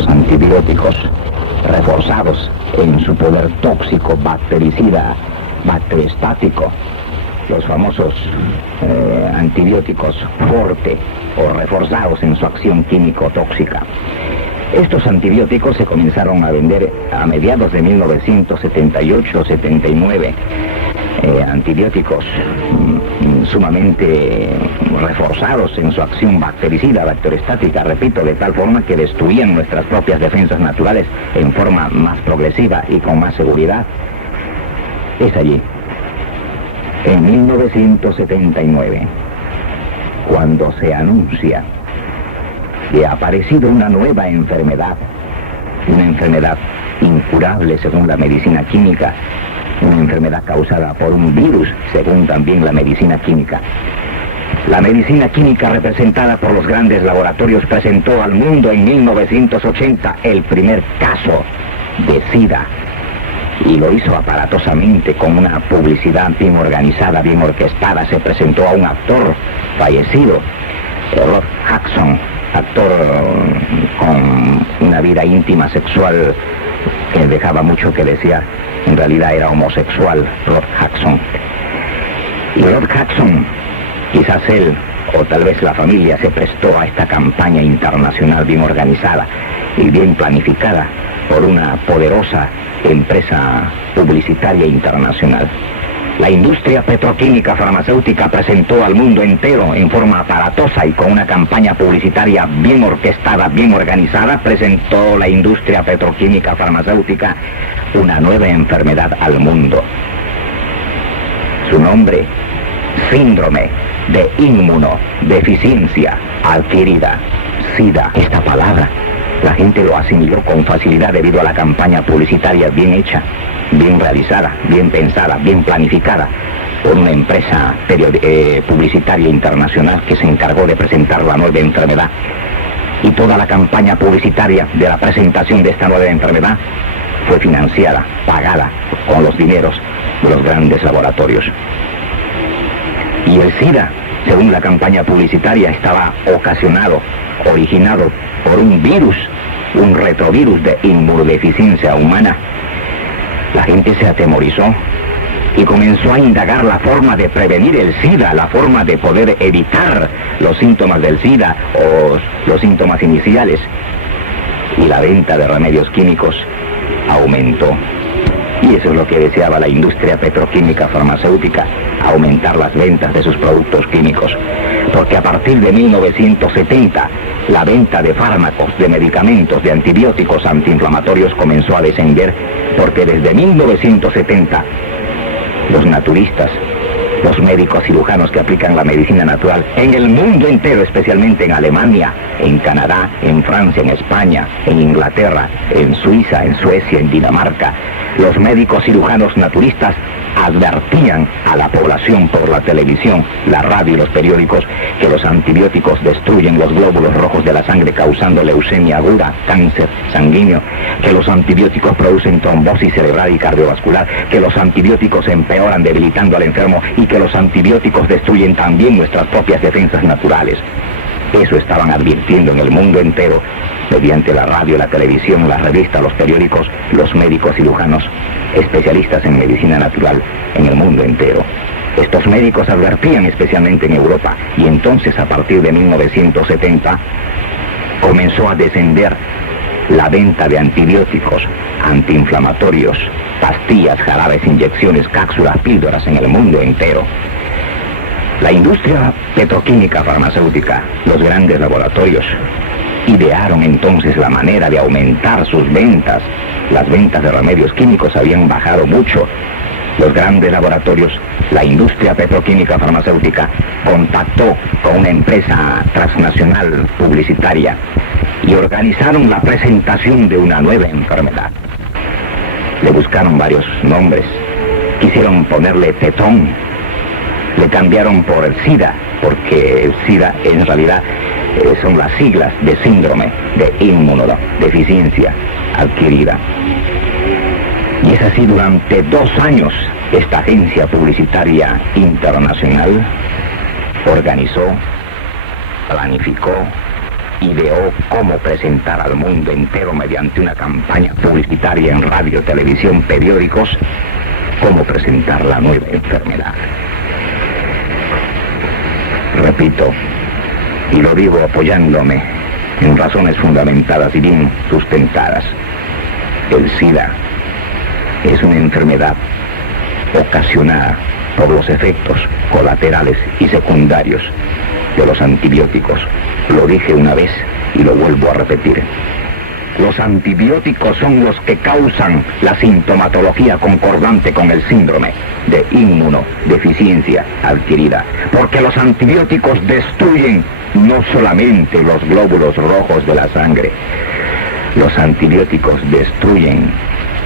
Estos antibióticos, reforzados en su poder tóxico, bactericida, bacteriostático, los famosos antibióticos Forte, o reforzados en su acción químico-tóxica. Estos antibióticos se comenzaron a vender a mediados de 1978-79. Antibióticos sumamente reforzados en su acción bactericida, bacteriostática, repito, de tal forma que destruían nuestras propias defensas naturales en forma más progresiva y con más seguridad. Es allí, en 1979, cuando se anuncia que ha aparecido una nueva enfermedad, una enfermedad incurable según la medicina química, una enfermedad causada por un virus según también la medicina química. La medicina química representada por los grandes laboratorios presentó al mundo en 1980 el primer caso de SIDA, y lo hizo aparatosamente con una publicidad bien organizada, bien orquestada. Se presentó a un actor fallecido, Rod Hudson, actor con una vida íntima sexual que dejaba mucho que desear. En realidad era homosexual, Rod Hudson. Y Rod Hudson, quizás él o tal vez la familia, se prestó a esta campaña internacional bien organizada y bien planificada por una poderosa empresa publicitaria internacional. La industria petroquímica farmacéutica presentó al mundo entero en forma aparatosa y con una campaña publicitaria bien orquestada, bien organizada, presentó la industria petroquímica farmacéutica una nueva enfermedad al mundo. Su nombre, síndrome de inmunodeficiencia adquirida, SIDA. Esta palabra la gente lo asimiló con facilidad debido a la campaña publicitaria bien hecha, bien realizada, bien pensada, bien planificada por una empresa publicitaria internacional que se encargó de presentar la nueva enfermedad. Y toda la campaña publicitaria de la presentación de esta nueva enfermedad fue financiada, pagada con los dineros de los grandes laboratorios. Y el SIDA, según la campaña publicitaria, estaba originado por un virus, un retrovirus de inmunodeficiencia humana. La gente se atemorizó y comenzó a indagar la forma de prevenir el SIDA, la forma de poder evitar los síntomas del SIDA o los síntomas iniciales. Y la venta de remedios químicos aumentó. Y eso es lo que deseaba la industria petroquímica farmacéutica, aumentar las ventas de sus productos químicos. Porque a partir de 1970, la venta de fármacos, de medicamentos, de antibióticos antiinflamatorios comenzó a descender, porque desde 1970, los naturistas, los médicos cirujanos que aplican la medicina natural en el mundo entero, especialmente en Alemania, en Canadá, en Francia, en España, en Inglaterra, en Suiza, en Suecia, en Dinamarca, los médicos cirujanos naturistas advertían a la población por la televisión, la radio y los periódicos que los antibióticos destruyen los glóbulos rojos de la sangre causando leucemia aguda, cáncer sanguíneo, que los antibióticos producen trombosis cerebral y cardiovascular, que los antibióticos empeoran debilitando al enfermo y que los antibióticos destruyen también nuestras propias defensas naturales. Eso estaban advirtiendo en el mundo entero, mediante la radio, la televisión, las revistas, los periódicos, los médicos cirujanos, especialistas en medicina natural en el mundo entero. Estos médicos advertían especialmente en Europa, y entonces a partir de 1970 comenzó a descender la venta de antibióticos, antiinflamatorios, pastillas, jarabes, inyecciones, cápsulas, píldoras en el mundo entero. La industria petroquímica farmacéutica, los grandes laboratorios, idearon entonces la manera de aumentar sus ventas. Las ventas de remedios químicos habían bajado mucho. Los grandes laboratorios, la industria petroquímica farmacéutica, contactó con una empresa transnacional publicitaria y organizaron la presentación de una nueva enfermedad. Le buscaron varios nombres, quisieron ponerle Tetón, le cambiaron por el SIDA, porque el SIDA en realidad son las siglas de síndrome de inmunodeficiencia adquirida. Y es así durante 2 años esta agencia publicitaria internacional organizó, planificó, ideó cómo presentar al mundo entero mediante una campaña publicitaria en radio, televisión, periódicos, cómo presentar la nueva enfermedad. Repito, y lo digo apoyándome en razones fundamentadas y bien sustentadas, el SIDA es una enfermedad ocasionada por los efectos colaterales y secundarios de los antibióticos. Lo dije una vez y lo vuelvo a repetir. Los antibióticos son los que causan la sintomatología concordante con el síndrome de inmunodeficiencia adquirida, porque los antibióticos destruyen no solamente los glóbulos rojos de la sangre, los antibióticos destruyen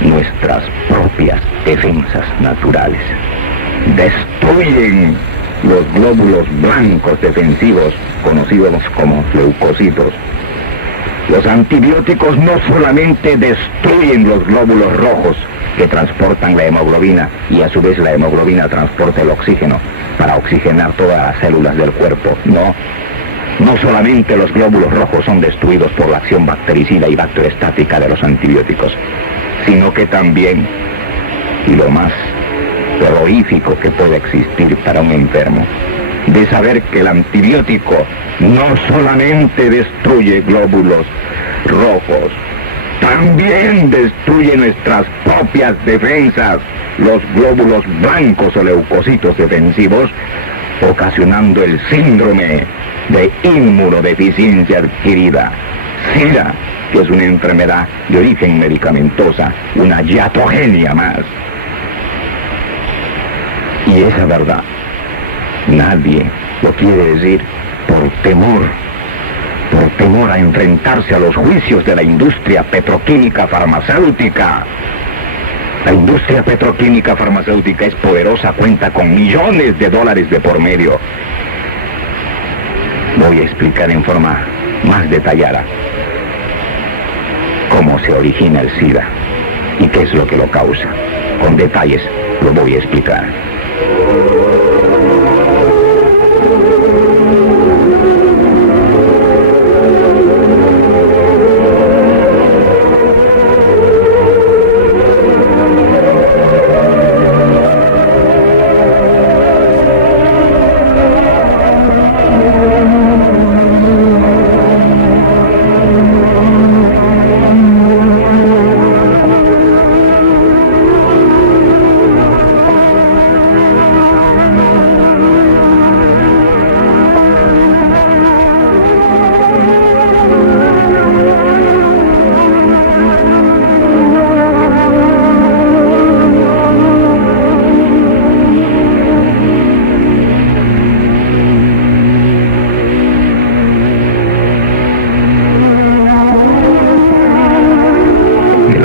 nuestras propias defensas naturales, destruyen los glóbulos blancos defensivos conocidos como leucocitos. Los antibióticos no solamente destruyen los glóbulos rojos que transportan la hemoglobina, y a su vez la hemoglobina transporta el oxígeno para oxigenar todas las células del cuerpo. No solamente los glóbulos rojos son destruidos por la acción bactericida y bacteriostática de los antibióticos, sino que también, y lo más terrorífico que puede existir para un enfermo, de saber que el antibiótico no solamente destruye glóbulos rojos, también destruye nuestras propias defensas, los glóbulos blancos o leucocitos defensivos, ocasionando el síndrome de inmunodeficiencia adquirida, SIDA, que es una enfermedad de origen medicamentosa, una iatrogenia más. Y esa verdad nadie lo quiere decir por temor a enfrentarse a los juicios de la industria petroquímica farmacéutica. La industria petroquímica farmacéutica es poderosa, cuenta con millones de dólares de por medio. Voy a explicar en forma más detallada cómo se origina el SIDA y qué es lo que lo causa. Con detalles lo voy a explicar.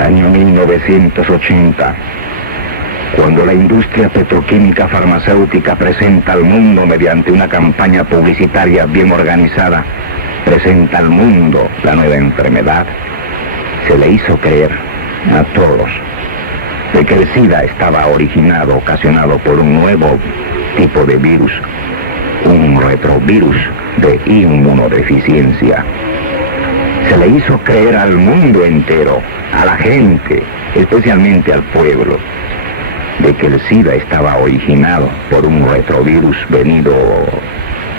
Año 1980, cuando la industria petroquímica farmacéutica presenta al mundo mediante una campaña publicitaria bien organizada, presenta al mundo la nueva enfermedad, se le hizo creer a todos de que el SIDA estaba ocasionado por un nuevo tipo de virus, un retrovirus de inmunodeficiencia. Se le hizo creer al mundo entero, a la gente, especialmente al pueblo, de que el SIDA estaba originado por un retrovirus venido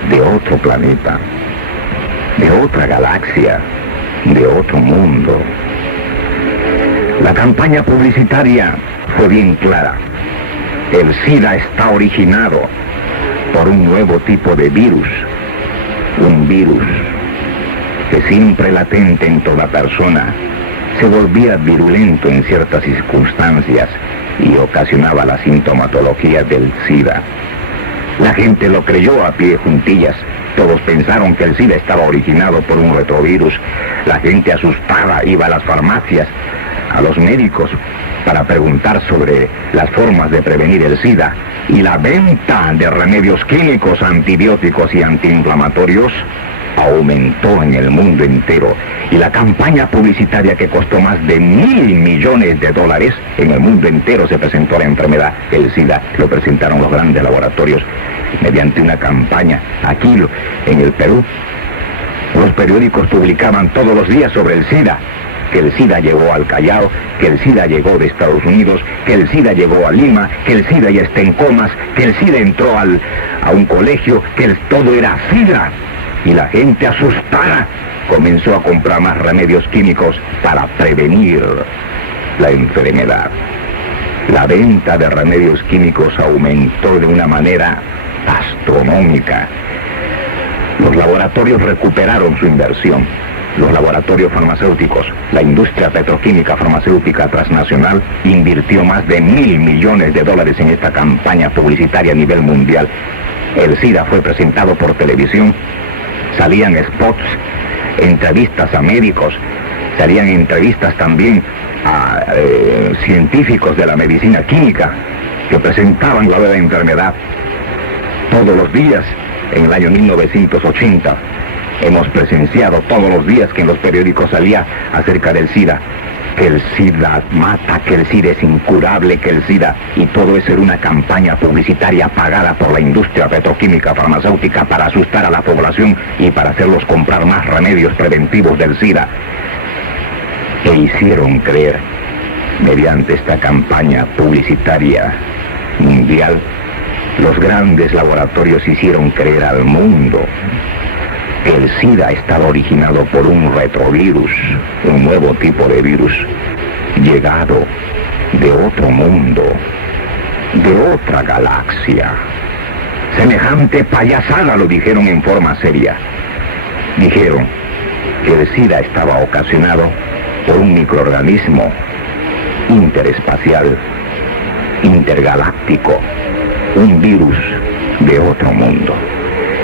de otro planeta, de otra galaxia, de otro mundo. La campaña publicitaria fue bien clara. El SIDA está originado por un nuevo tipo de virus, un virus que siempre latente en toda persona, se volvía virulento en ciertas circunstancias y ocasionaba la sintomatología del SIDA. La gente lo creyó a pie juntillas. Todos pensaron que el SIDA estaba originado por un retrovirus. La gente asustada iba a las farmacias, a los médicos, para preguntar sobre las formas de prevenir el SIDA. Y la venta de remedios químicos, antibióticos y antiinflamatorios aumentó en el mundo entero, y la campaña publicitaria, que costó más de $1.000 millones, en el mundo entero se presentó la enfermedad, el SIDA. Lo presentaron los grandes laboratorios mediante una campaña. Aquí en el Perú, Los periódicos publicaban todos los días sobre el SIDA, que el SIDA llegó al Callao, que el SIDA llegó de Estados Unidos, que el SIDA llegó a Lima, que el SIDA ya está en comas, que el SIDA entró a un colegio, que todo era SIDA. Y la gente asustada comenzó a comprar más remedios químicos para prevenir la enfermedad. La venta de remedios químicos aumentó de una manera astronómica. Los laboratorios recuperaron su inversión. Los laboratorios farmacéuticos, la industria petroquímica farmacéutica transnacional invirtió más de $1.000 millones en esta campaña publicitaria a nivel mundial. El SIDA fue presentado por televisión, salían spots, entrevistas a médicos, salían entrevistas también a científicos de la medicina química que presentaban la nueva enfermedad. Todos los días, en el año 1980, hemos presenciado todos los días que en los periódicos salía acerca del SIDA, que el SIDA mata, que el SIDA es incurable, que el SIDA... Y todo eso era una campaña publicitaria pagada por la industria petroquímica farmacéutica para asustar a la población y para hacerlos comprar más remedios preventivos del SIDA. E hicieron creer, mediante esta campaña publicitaria mundial, los grandes laboratorios hicieron creer al mundo que el SIDA estaba originado por un retrovirus, un nuevo tipo de virus, llegado de otro mundo, de otra galaxia. Semejante payasada lo dijeron en forma seria. Dijeron que el SIDA estaba ocasionado por un microorganismo interespacial, intergaláctico, un virus de otro mundo.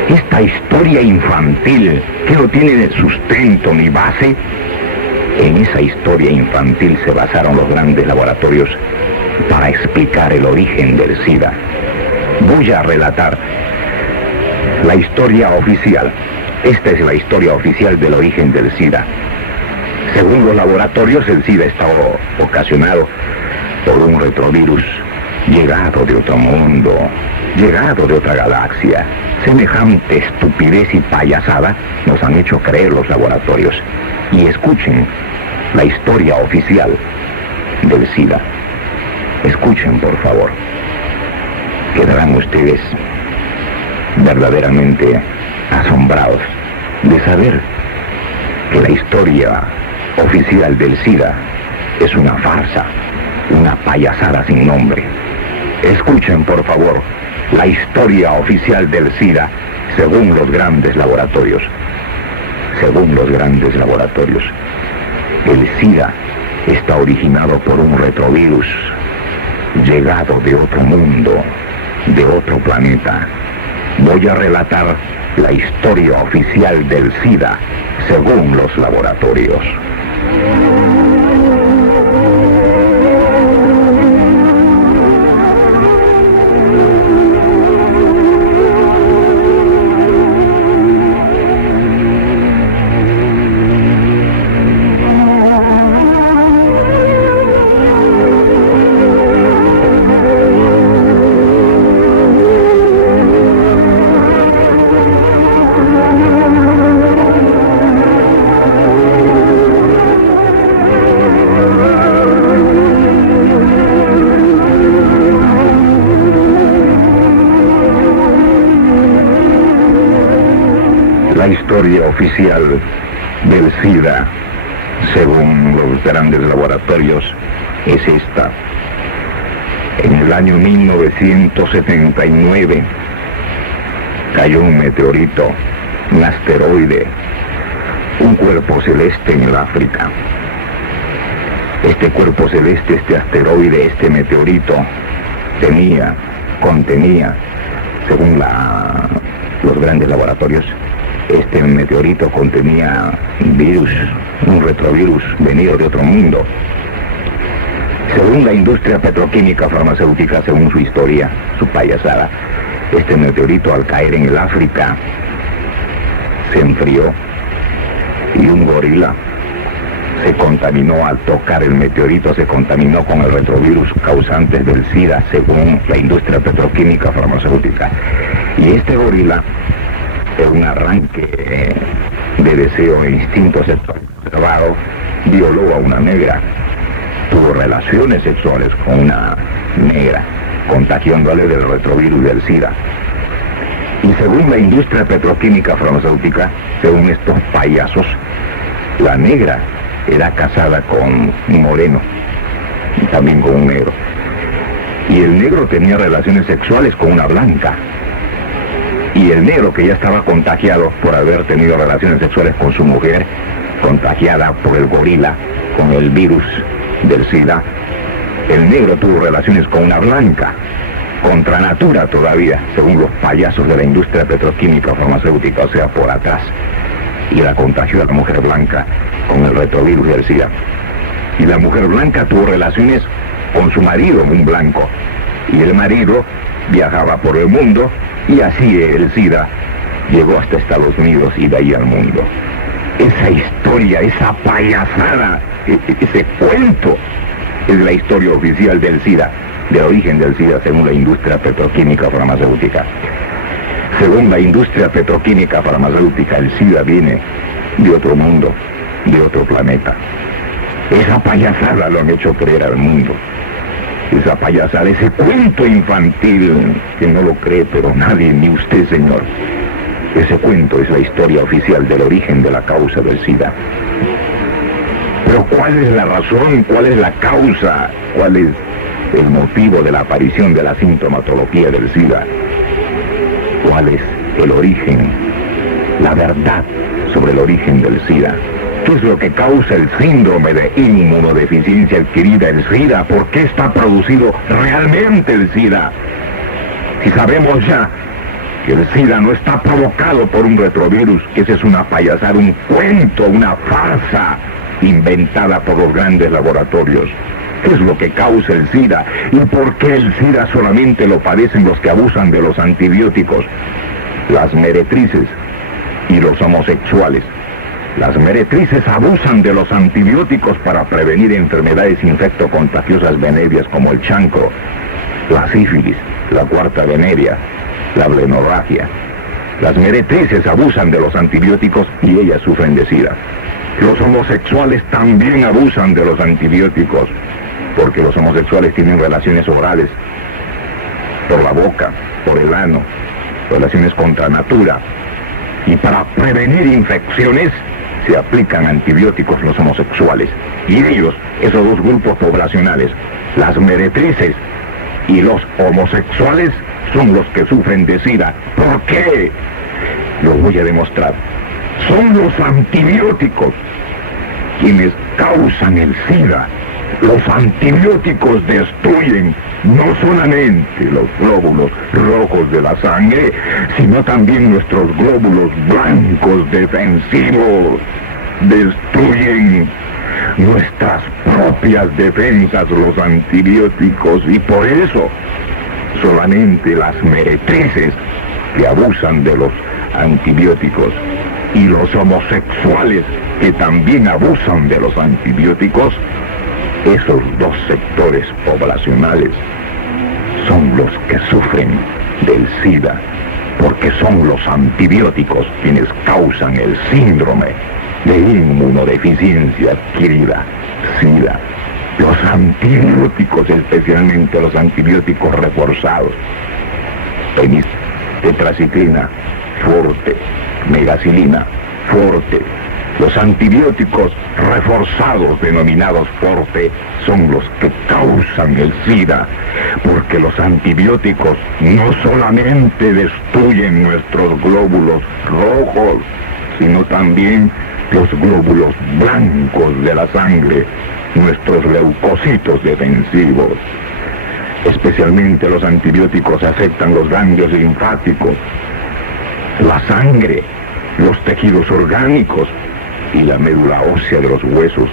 Esta historia infantil, que no tiene sustento ni base, en esa historia infantil se basaron los grandes laboratorios para explicar el origen del SIDA. Voy a relatar la historia oficial. Esta es la historia oficial del origen del SIDA. Según los laboratorios, el SIDA está ocasionado por un retrovirus llegado de otro mundo, llegado de otra galaxia. Semejante estupidez y payasada nos han hecho creer los laboratorios. Y escuchen la historia oficial del SIDA. Escuchen, por favor. Quedarán ustedes verdaderamente asombrados de saber que la historia oficial del SIDA es una farsa, una payasada sin nombre. Escuchen, por favor, la historia oficial del SIDA según los grandes laboratorios. Según los grandes laboratorios, el SIDA está originado por un retrovirus llegado de otro mundo, de otro planeta. Voy a relatar la historia oficial del SIDA según los laboratorios. La historia oficial del SIDA, según los grandes laboratorios, es esta. En el año 1979 cayó un meteorito, un asteroide, un cuerpo celeste en el África. Este cuerpo celeste, este asteroide, este meteorito, contenía, según los grandes laboratorios, este meteorito contenía virus, un retrovirus venido de otro mundo. Según la industria petroquímica farmacéutica, según su historia, su payasada, este meteorito al caer en el África se enfrió y un gorila se contaminó al tocar el meteorito, se contaminó con el retrovirus causantes del SIDA, según la industria petroquímica farmacéutica. Y este gorila, en un arranque de deseo e instinto sexual elevado, violó a una negra, tuvo relaciones sexuales con una negra, contagiándole del retrovirus del SIDA. Y según la industria petroquímica farmacéutica, según estos payasos, la negra era casada con un moreno, y también con un negro. Y el negro tenía relaciones sexuales con una blanca. Y el negro, que ya estaba contagiado por haber tenido relaciones sexuales con su mujer, contagiada por el gorila, con el virus del SIDA, el negro tuvo relaciones con una blanca, contra natura todavía, según los payasos de la industria petroquímica farmacéutica, o sea, por atrás. Y la contagió a la mujer blanca con el retrovirus del SIDA. Y la mujer blanca tuvo relaciones con su marido, un blanco. Y el marido viajaba por el mundo, y así el SIDA llegó hasta Estados Unidos y de ahí al mundo. Esa historia, esa payasada, ese cuento, es la historia oficial del SIDA, del origen del SIDA según la industria petroquímica farmacéutica. Según la industria petroquímica farmacéutica, el SIDA viene de otro mundo, de otro planeta. Esa payasada lo han hecho creer al mundo. Esa payasada, ese cuento infantil que no lo cree pero nadie, ni usted, señor. Ese cuento es la historia oficial del origen de la causa del SIDA. Pero ¿cuál es la razón? ¿Cuál es la causa? ¿Cuál es el motivo de la aparición de la sintomatología del SIDA? ¿Cuál es el origen? La verdad sobre el origen del SIDA. ¿Qué es lo que causa el síndrome de inmunodeficiencia adquirida, el SIDA? ¿Por qué está producido realmente el SIDA? Si sabemos ya que el SIDA no está provocado por un retrovirus, que esa es una payasada, un cuento, una farsa inventada por los grandes laboratorios. ¿Qué es lo que causa el SIDA? ¿Y por qué el SIDA solamente lo padecen los que abusan de los antibióticos? Las meretrices y los homosexuales. Las meretrices abusan de los antibióticos para prevenir enfermedades infectocontagiosas venéreas como el chancro, la sífilis, la cuarta venérea, la blenorragia. Las meretrices abusan de los antibióticos y ellas sufren de SIDA. Los homosexuales también abusan de los antibióticos, porque los homosexuales tienen relaciones orales, por la boca, por el ano, relaciones contra natura. Y para prevenir infecciones se aplican antibióticos los homosexuales. Y ellos, esos dos grupos poblacionales, las meretrices y los homosexuales, son los que sufren de SIDA. ¿Por qué? Lo voy a demostrar. Son los antibióticos quienes causan el SIDA. Los antibióticos destruyen no solamente los glóbulos rojos de la sangre, sino también nuestros glóbulos blancos defensivos. Destruyen nuestras propias defensas los antibióticos, y por eso solamente las meretrices que abusan de los antibióticos y los homosexuales que también abusan de los antibióticos, esos dos sectores poblacionales son los que sufren del SIDA, porque son los antibióticos quienes causan el síndrome de inmunodeficiencia adquirida, SIDA. Los antibióticos, especialmente los antibióticos reforzados, tetraciclina, forte, megacilina, forte. Los antibióticos reforzados denominados forte son los que causan el SIDA, porque los antibióticos no solamente destruyen nuestros glóbulos rojos, sino también los glóbulos blancos de la sangre, nuestros leucocitos defensivos. Especialmente los antibióticos afectan los ganglios linfáticos, la sangre, los tejidos orgánicos y la médula ósea de los huesos,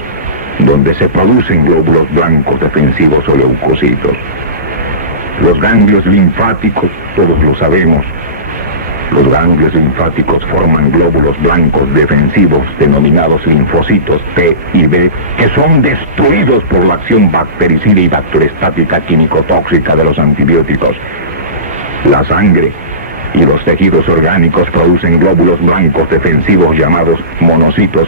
donde se producen glóbulos blancos defensivos o leucocitos. Los ganglios linfáticos, todos lo sabemos, los ganglios linfáticos forman glóbulos blancos defensivos denominados linfocitos T y B, que son destruidos por la acción bactericida y bacteriostática químico-tóxica de los antibióticos. La sangre, y los tejidos orgánicos producen glóbulos blancos defensivos llamados monocitos,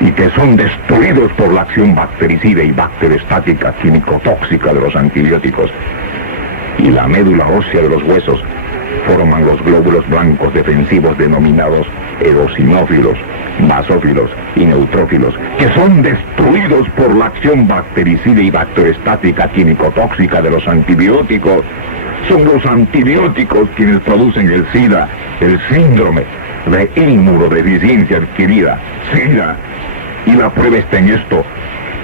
y que son destruidos por la acción bactericida y bacteriostática químico-tóxica de los antibióticos. Y la médula ósea de los huesos forman los glóbulos blancos defensivos denominados eosinófilos, basófilos y neutrófilos, que son destruidos por la acción bactericida y bacteriostática químico-tóxica de los antibióticos. Son los antibióticos quienes producen el SIDA, el síndrome de inmunodeficiencia adquirida, SIDA. Y la prueba está en esto,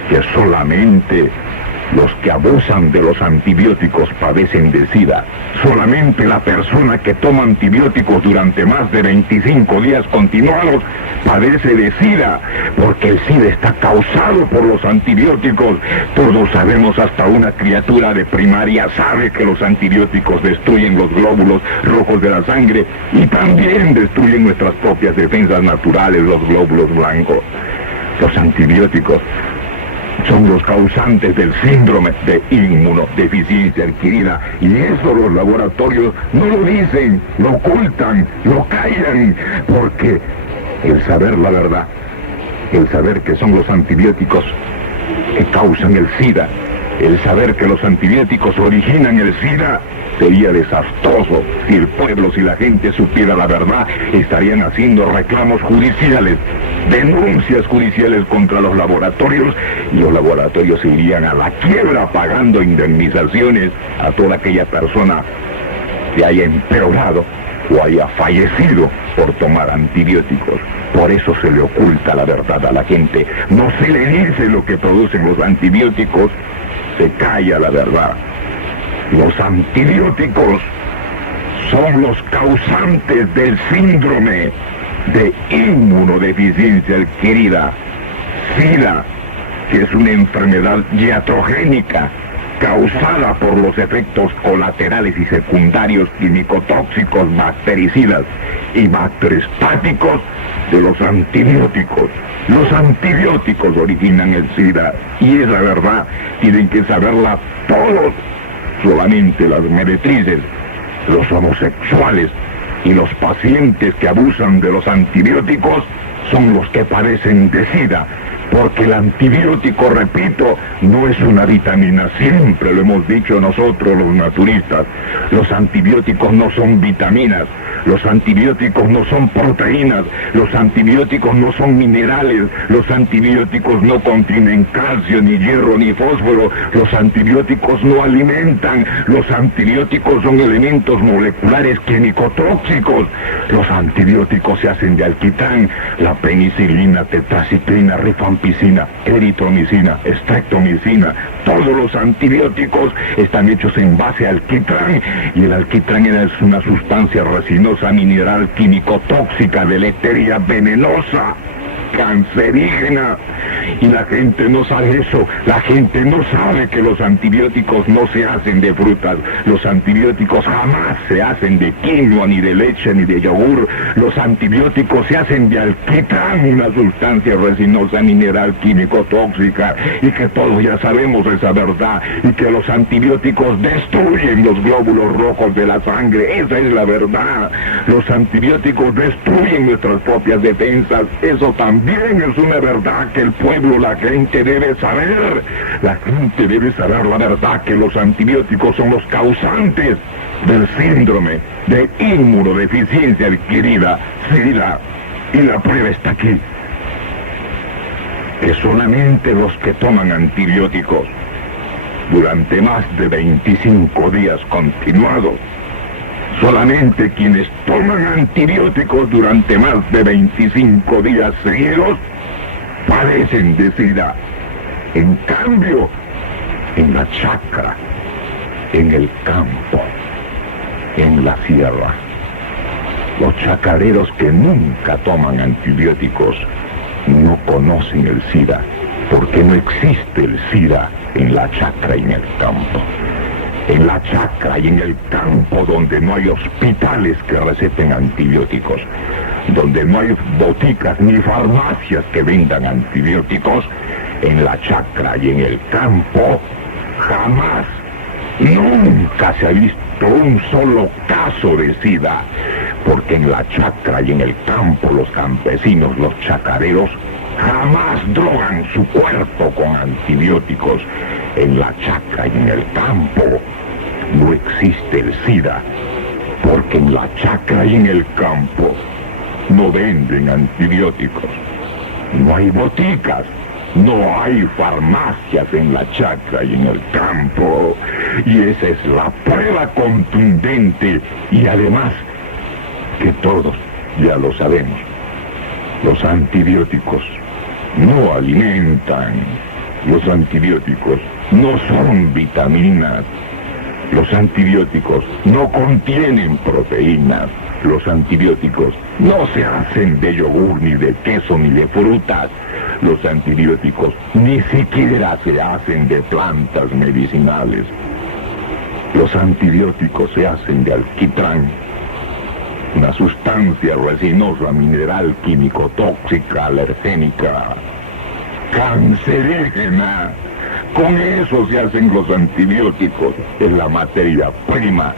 que solamente los que abusan de los antibióticos padecen de SIDA. Solamente la persona que toma antibióticos durante más de 25 días continuados padece de SIDA, porque el SIDA está causado por los antibióticos. Todos sabemos, hasta una criatura de primaria sabe que los antibióticos destruyen los glóbulos rojos de la sangre y también destruyen nuestras propias defensas naturales, los glóbulos blancos. Los antibióticos son los causantes del síndrome de inmunodeficiencia adquirida, y eso los laboratorios no lo dicen, lo ocultan, lo callan, porque el saber la verdad, el saber que son los antibióticos que causan el SIDA, el saber que los antibióticos originan el SIDA, sería desastroso. Si el pueblo, si la gente supiera la verdad, estarían haciendo reclamos judiciales, denuncias judiciales contra los laboratorios, y los laboratorios se irían a la quiebra pagando indemnizaciones a toda aquella persona que haya empeorado o haya fallecido por tomar antibióticos. Por eso se le oculta la verdad a la gente. No se le dice lo que producen los antibióticos, se calla la verdad. Los antibióticos son los causantes del síndrome de inmunodeficiencia adquirida, SIDA, que es una enfermedad iatrogénica causada por los efectos colaterales y secundarios químico-tóxicos, bactericidas y bacteriostáticos de los antibióticos. Los antibióticos originan el SIDA, y es la verdad, tienen que saberla todos. Solamente las meretrices, los homosexuales y los pacientes que abusan de los antibióticos son los que padecen de SIDA, porque el antibiótico, repito, no es una vitamina, siempre lo hemos dicho nosotros los naturistas. Los antibióticos no son vitaminas, los antibióticos no son proteínas, los antibióticos no son minerales, los antibióticos no contienen calcio, ni hierro, ni fósforo, los antibióticos no alimentan, los antibióticos son elementos moleculares químico-tóxicos. Los antibióticos se hacen de alquitrán, la penicilina, tetraciklina, rifampicina, eritromicina, streptomicina. Todos los antibióticos están hechos en base a alquitrán, y el alquitrán es una sustancia resinosa, mineral, químico-tóxica, deleteria, venenosa, cancerígena, y la gente no sabe eso. La gente no sabe que los antibióticos no se hacen de frutas, los antibióticos jamás se hacen de quinoa, ni de leche, ni de yogur. Los antibióticos se hacen de alquitrán, una sustancia resinosa, mineral, químico-tóxica, y que todos ya sabemos esa verdad, y que los antibióticos destruyen los glóbulos rojos de la sangre. Esa es la verdad. Los antibióticos destruyen nuestras propias defensas. Eso también es una verdad que el pueblo, la gente debe saber. La gente debe saber la verdad, que los antibióticos son los causantes del síndrome de inmunodeficiencia adquirida, SIDA. Y la prueba está aquí, que solamente los que toman antibióticos durante más de 25 días continuados, solamente quienes toman antibióticos durante más de 25 días seguidos padecen de SIDA. En cambio, en la chacra, en el campo, en la sierra, los chacareros que nunca toman antibióticos no conocen el SIDA, porque no existe el SIDA en la chacra y en el campo. En la chacra y en el campo, donde no hay hospitales que receten antibióticos, donde no hay boticas ni farmacias que vendan antibióticos, en la chacra y en el campo jamás, nunca se ha visto visto un solo caso de SIDA, porque en la chacra y en el campo los campesinos, los chacareros, jamás drogan su cuerpo con antibióticos. En la chacra y en el campo no existe el SIDA, porque en la chacra y en el campo no venden antibióticos. No hay boticas, no hay farmacias en la chacra y en el campo. Y esa es la prueba contundente. Y además, que todos ya lo sabemos, los antibióticos no alimentan. Los antibióticos no son vitaminas. Los antibióticos no contienen proteínas. Los antibióticos no se hacen de yogur, ni de queso, ni de frutas. Los antibióticos ni siquiera se hacen de plantas medicinales. Los antibióticos se hacen de alquitrán, una sustancia resinosa, mineral, químico, tóxica, alergénica, cancerígena. Con eso se hacen los antibióticos. Es la materia prima,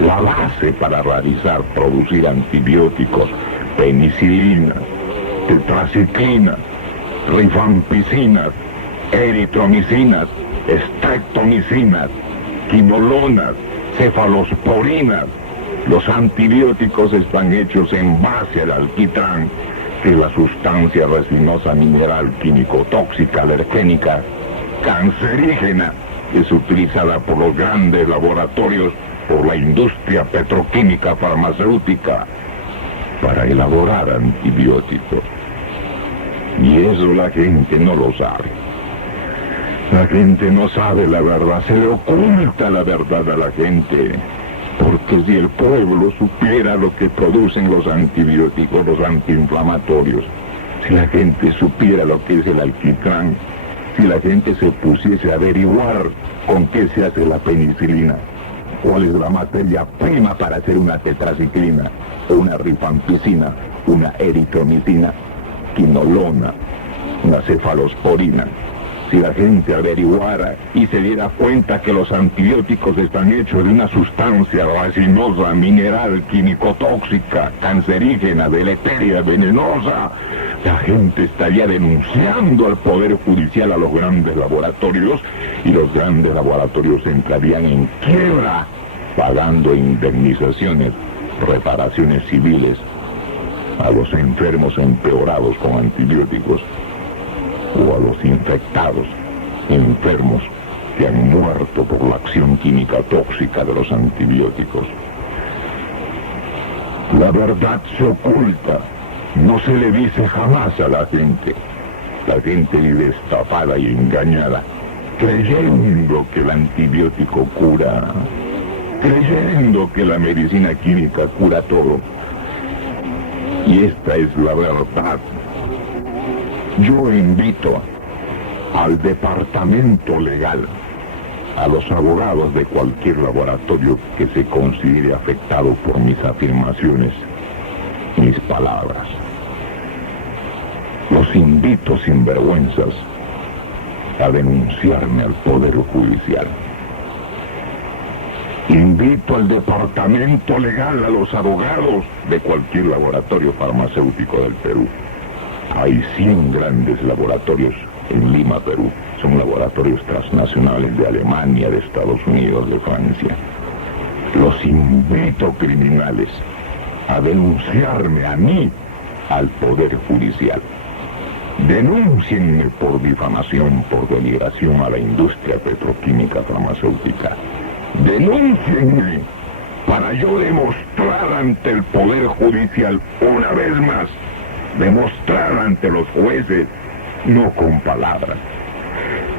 la base para realizar, producir antibióticos: penicilina, tetraciclina, rifampicinas, eritromicinas, streptomicinas, quinolonas, cefalosporinas. Los antibióticos están hechos en base al alquitrán, que es la sustancia resinosa, mineral, químico, tóxica, alergénica, cancerígena, que es utilizada por los grandes laboratorios, por la industria petroquímica farmacéutica, para elaborar antibióticos. Y eso la gente no lo sabe. La gente no sabe la verdad, se le oculta la verdad a la gente. Porque si el pueblo supiera lo que producen los antibióticos, los antiinflamatorios, si la gente supiera lo que es el alquitrán, si la gente se pusiese a averiguar con qué se hace la penicilina, cuál es la materia prima para hacer una tetraciclina, una rifampicina, una eritromicina, quinolona, una cefalosporina, si la gente averiguara y se diera cuenta que los antibióticos están hechos de una sustancia resinosa, mineral, químico-tóxica, cancerígena, deletérea, venenosa, la gente estaría denunciando al Poder Judicial a los grandes laboratorios, y los grandes laboratorios entrarían en quiebra, pagando indemnizaciones, reparaciones civiles a los enfermos empeorados con antibióticos, o a los infectados, enfermos que han muerto por la acción química tóxica de los antibióticos. La verdad se oculta, no se le dice jamás a la gente. La gente vive estafada y engañada, creyendo que el antibiótico cura, creyendo que la medicina química cura todo. Y esta es la verdad. Yo invito al departamento legal, a los abogados de cualquier laboratorio que se considere afectado por mis afirmaciones, mis palabras. Los invito sin vergüenzas a denunciarme al Poder Judicial. Invito al departamento legal, a los abogados de cualquier laboratorio farmacéutico del Perú. Hay 100 grandes laboratorios en Lima, Perú. Son laboratorios transnacionales de Alemania, de Estados Unidos, de Francia. Los invito, criminales, a denunciarme a mí al Poder Judicial. Denúncienme por difamación, por denigración a la industria petroquímica farmacéutica. Denúncienme para yo demostrar ante el Poder Judicial una vez más, demostrar ante los jueces, no con palabras,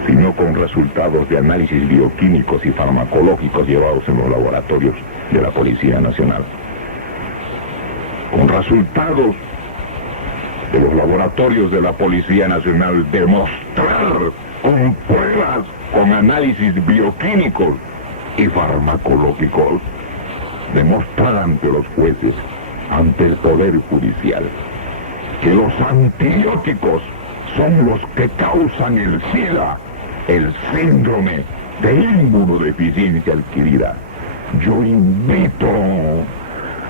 sino con resultados de análisis bioquímicos y farmacológicos llevados en los laboratorios de la Policía Nacional. Con resultados de los laboratorios de la Policía Nacional, demostrar con pruebas, con análisis bioquímicos y farmacológicos, demostrar ante los jueces, ante el Poder Judicial, que los antibióticos son los que causan el SIDA, el síndrome de inmunodeficiencia adquirida, Yo invito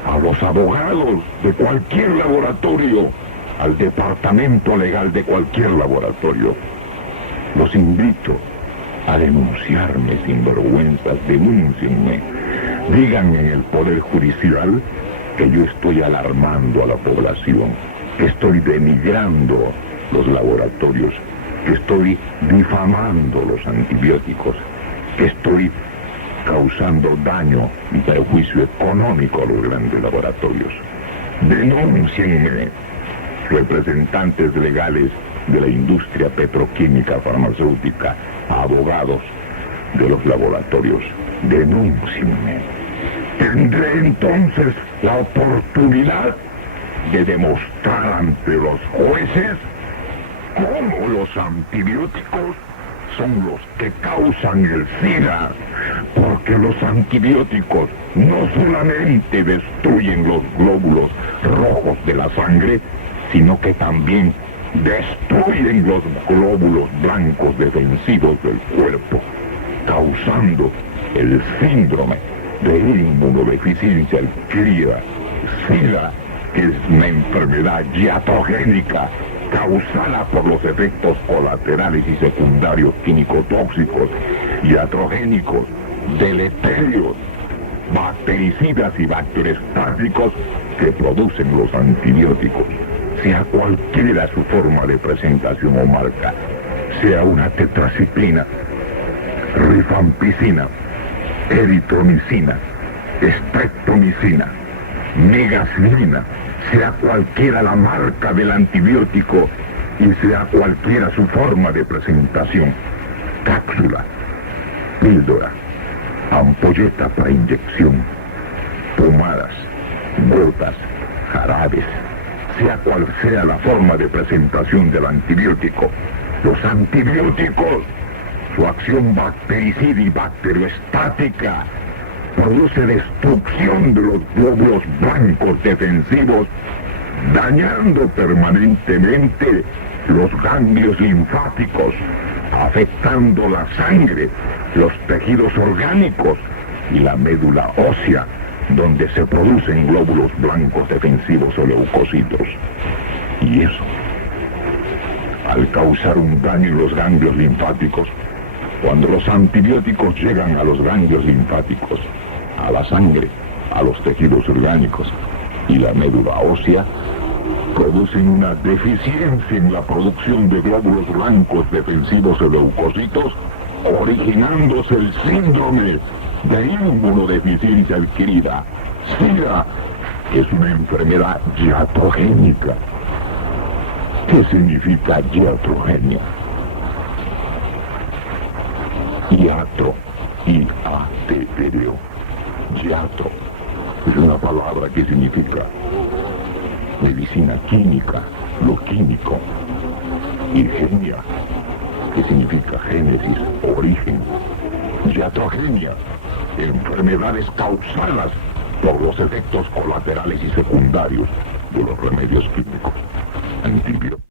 a los abogados de cualquier laboratorio, al departamento legal de cualquier laboratorio, los invito a denunciarme sin vergüenzas, denúncienme. Digan en el Poder Judicial que yo estoy alarmando a la población, que estoy denigrando los laboratorios, que estoy difamando los antibióticos, que estoy causando daño y perjuicio económico a los grandes laboratorios. Denúncienme, representantes legales de la industria petroquímica, farmacéutica, abogados de los laboratorios, denúncienme. Tendré entonces la oportunidad de demostrar ante los jueces cómo los antibióticos son los que causan el SIDA, porque los antibióticos no solamente destruyen los glóbulos rojos de la sangre, sino que también destruyen los glóbulos blancos defensivos del cuerpo, causando el síndrome de inmunodeficiencia adquirida, SIDA, que es una enfermedad iatrogénica causada por los efectos colaterales y secundarios químico-tóxicos, iatrogénicos, deleterios, bactericidas y bacteriostáticos que producen los antibióticos, sea cualquiera su forma de presentación o marca, sea una tetraciclina, rifampicina, eritromicina, streptomicina, megacilina, sea cualquiera la marca del antibiótico y sea cualquiera su forma de presentación, cápsula, píldora, ampolleta para inyección, pomadas, gotas, jarabes, sea cual sea la forma de presentación del antibiótico, los antibióticos, su acción bactericida y bacteriostática, produce destrucción de los glóbulos blancos defensivos, dañando permanentemente los ganglios linfáticos, afectando la sangre, los tejidos orgánicos y la médula ósea, donde se producen glóbulos blancos defensivos o leucocitos. Y eso, al causar un daño en los ganglios linfáticos, cuando los antibióticos llegan a los ganglios linfáticos, a la sangre, a los tejidos orgánicos y la médula ósea, producen una deficiencia en la producción de glóbulos blancos defensivos o leucocitos, originándose el síndrome de inmunodeficiencia adquirida, SIDA, que es una enfermedad iatrogénica. ¿Qué significa iatrogenia? Iatro, I-A-T-R-O. Iatro es una palabra que significa medicina química, lo químico, y genia, que significa génesis, origen. Iatrogenia, enfermedades causadas por los efectos colaterales y secundarios de los remedios químicos, antibióticos.